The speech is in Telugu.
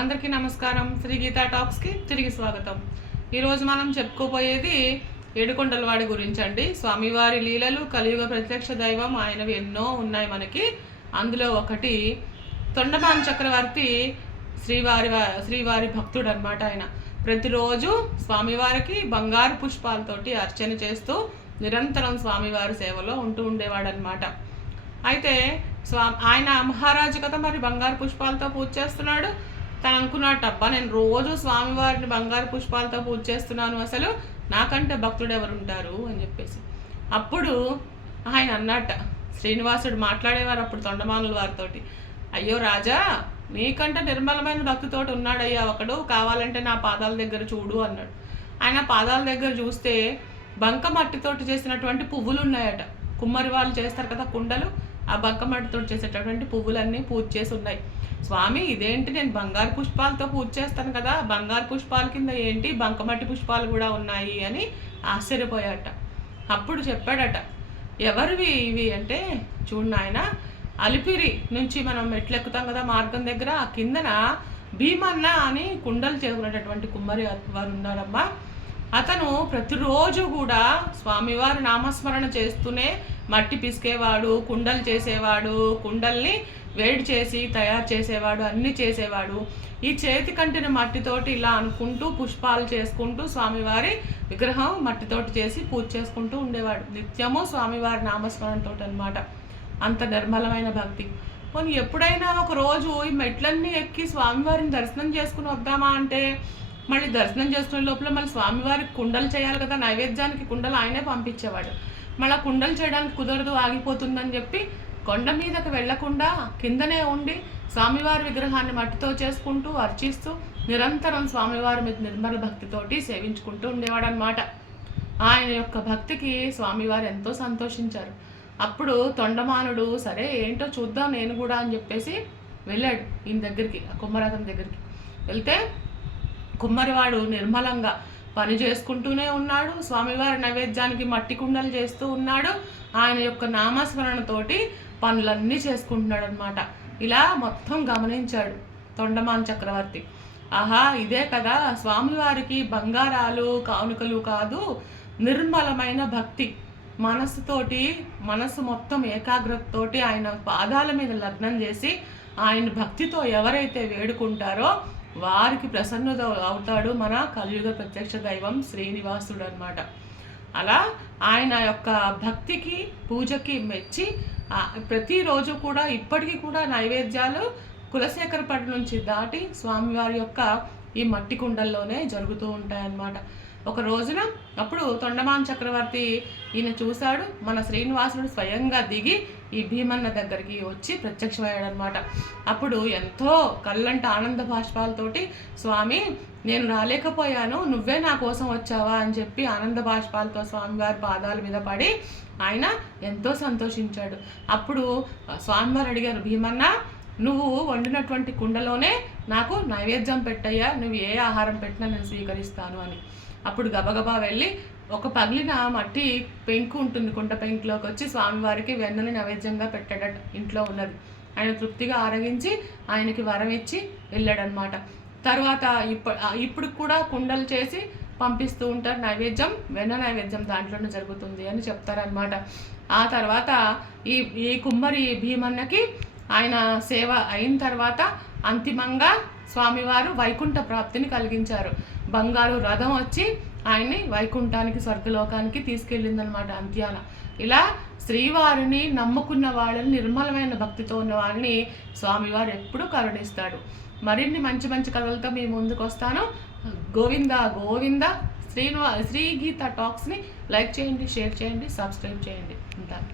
అందరికీ నమస్కారం. శ్రీ గీతా టాక్స్కి తిరిగి స్వాగతం. ఈరోజు మనం చెప్పుకోబోయేది ఏడుకొండలవాడి గురించి అండి. స్వామివారి లీలలు, కలియుగ ప్రత్యక్ష దైవం, ఆయనవి ఎన్నో ఉన్నాయి మనకి. అందులో ఒకటి తొండమాన్ చక్రవర్తి శ్రీవారి భక్తుడు అనమాట. ఆయన ప్రతిరోజు స్వామివారికి బంగారు పుష్పాలతోటి అర్చన చేస్తూ నిరంతరం స్వామివారి సేవలో ఉంటూ ఉండేవాడనమాట. అయితే ఆయన మహారాజు కదా, మరి బంగారు పుష్పాలతో పూజ చేస్తున్నాడు. తను అనుకున్నట్టు, అబ్బా నేను రోజు స్వామివారిని బంగారు పుష్పాలతో పూజ చేస్తున్నాను, అసలు నాకంటే భక్తుడు ఎవరు ఉంటారు అని చెప్పేసి. అప్పుడు ఆయన అన్నట్ట, శ్రీనివాసుడు మాట్లాడేవారు అప్పుడు తొండమానుల వారితోటి, అయ్యో రాజా, నీకంటే నిర్మలమైన భక్తితోటి ఉన్నాడయ్యా ఒకడు, కావాలంటే నా పాదాల దగ్గర చూడు అన్నాడు. ఆయన పాదాల దగ్గర చూస్తే బంక మట్టితోటి చేసినటువంటి పువ్వులు ఉన్నాయట. కుమ్మరి వాళ్ళు చేస్తారు కదా కుండలు, ఆ బంకమట్టితో చేసేటటువంటి పువ్వులన్నీ పూజ చేసి ఉన్నాయి. స్వామి ఇదేంటి, నేను బంగారు పుష్పాలతో పూజ చేస్తాను కదా, బంగారు పుష్పాల కింద ఏంటి బంకమట్టి పుష్పాలు కూడా ఉన్నాయి అని ఆశ్చర్యపోయాట. అప్పుడు చెప్పాడట, ఎవరివి ఇవి అంటే, చూడు నాయన, అలిపిరి నుంచి మనం మెట్లెక్కుతాం కదా మార్గం దగ్గర, ఆ కిందన భీమన్న అని కుండలు చేసుకునేటటువంటి కుమ్మరి వారు ఉన్నారమ్మా. అతను ప్రతిరోజు కూడా స్వామివారి నామస్మరణ చేస్తూనే మట్టి పిసికేవాడు, కుండలు చేసేవాడు, కుండల్ని వేడి చేసి తయారు చేసేవాడు, అన్నీ చేసేవాడు. ఈ చేతి కంటిన మట్టితోటి ఇలా అనుకుంటూ పుష్పాలు చేసుకుంటూ స్వామివారి విగ్రహం మట్టితోటి చేసి పూజ చేసుకుంటూ ఉండేవాడు. నిత్యము స్వామివారి నామస్మరణతో అనమాట. అంత నిర్మలమైన భక్తి. పోనీ ఎప్పుడైనా ఒక రోజు ఈ మెట్లన్నీ ఎక్కి స్వామివారిని దర్శనం చేసుకుని వద్దామా అంటే, మళ్ళీ దర్శనం చేసుకునే లోపల మళ్ళీ స్వామివారికి కుండలు చేయాలి కదా, నైవేద్యానికి కుండలు ఆయనే పంపించేవాడు. మళ్ళీ కుండలు చేయడానికి కుదరదు, ఆగిపోతుందని చెప్పి కొండ మీదకి వెళ్లకుండా కిందనే ఉండి స్వామివారి విగ్రహాన్ని మట్టితో చేసుకుంటూ అర్చిస్తూ నిరంతరం స్వామివారి మీద నిర్మల భక్తితోటి సేవించుకుంటూ ఉండేవాడు అనమాట. ఆయన యొక్క భక్తికి స్వామివారు ఎంతో సంతోషించారు. అప్పుడు తొండమానుడు, సరే ఏంటో చూద్దాం నేను కూడా అని చెప్పేసి వెళ్ళాడు ఈయన దగ్గరికి, ఆ కుమ్మరతని దగ్గరికి. వెళ్తే కుమ్మరివాడు నిర్మలంగా పని చేసుకుంటూనే ఉన్నాడు, స్వామివారి నైవేద్యానికి మట్టి కుండలు చేస్తూ ఉన్నాడు, ఆయన యొక్క నామస్మరణతోటి పనులన్నీ చేసుకుంటున్నాడు అనమాట. ఇలా మొత్తం గమనించాడు తొండమాన్ చక్రవర్తి. ఆహా, ఇదే కదా స్వామివారికి బంగారాలు కానుకలు కాదు, నిర్మలమైన భక్తి. మనసు మొత్తం ఏకాగ్రతతోటి ఆయన పాదాల మీద లగ్నం చేసి ఆయన భక్తితో ఎవరైతే వేడుకుంటారో వారికి ప్రసన్నుత అవుతాడు మన కలియుగ ప్రత్యక్ష దైవం శ్రీనివాసుడు అనమాట. అలా ఆయన యొక్క భక్తికి పూజకి మెచ్చి ప్రతిరోజు కూడా ఇప్పటికీ కూడా నైవేద్యాలు కులశేఖరపట్నం నుంచి దాటి స్వామివారి యొక్క ఈ మట్టి కుండల్లోనే జరుగుతూ ఉంటాయన్నమాట. ఒక రోజున అప్పుడు తొండమాన్ చక్రవర్తి ఈయన చూశాడు, మన శ్రీనివాసుడు స్వయంగా దిగి ఈ భీమన్న దగ్గరికి వచ్చి ప్రత్యక్షమయ్యాడనమాట. అప్పుడు ఎంతో కళ్ళంట ఆనంద బాష్పాలతోటి, స్వామి నేను రాలేకపోయాను, నువ్వే నా కోసం వచ్చావా అని చెప్పి ఆనంద బాష్పాలతో స్వామివారి పాదాల మీద పడి ఆయన ఎంతో సంతోషించాడు. అప్పుడు స్వామివారు అడిగారు, భీమన్న నువ్వు వండినటువంటి కుండలోనే నాకు నైవేద్యం పెట్టయ్యా, నువ్వు ఏ ఆహారం పెట్టినా నేను స్వీకరిస్తాను అని. అప్పుడు గబగబా వెళ్ళి ఒక పగిలిన మట్టి పెంకు ఉంటుంది, కుండ పెంకులోకి వచ్చి స్వామివారికి వెన్నని నైవేద్యంగా పెట్టాడట, ఇంట్లో ఉన్నది. ఆయన తృప్తిగా ఆరగించి ఆయనకి వరం ఇచ్చి వెళ్ళాడనమాట. తర్వాత ఇప్పుడు కూడా కుండలు చేసి పంపిస్తూ ఉంటారు నైవేద్యం, వెన్న నైవేద్యం దాంట్లోనే జరుగుతుంది అని చెప్తారనమాట. ఆ తర్వాత ఈ కుమ్మరి భీమన్నకి ఆయన సేవ అయిన తర్వాత అంతిమంగా స్వామివారు వైకుంఠ ప్రాప్తిని కలిగించారు. బంగారు రథం వచ్చి ఆయన్ని వైకుంఠానికి, స్వర్గలోకానికి తీసుకెళ్ళిందనమాట అంత్యాన. ఇలా శ్రీవారిని నమ్ముకున్న వాళ్ళని, నిర్మలమైన భక్తితో ఉన్న వాళ్ళని స్వామివారు ఎప్పుడూ కరుణిస్తాడు. మరిన్ని మంచి మంచి కథలతో మీ ముందుకు వస్తాను. గోవింద గోవింద. శ్రీ గీతా టాక్స్ని లైక్ చేయండి, షేర్ చేయండి, సబ్స్క్రైబ్ చేయండి. ఉంటాను.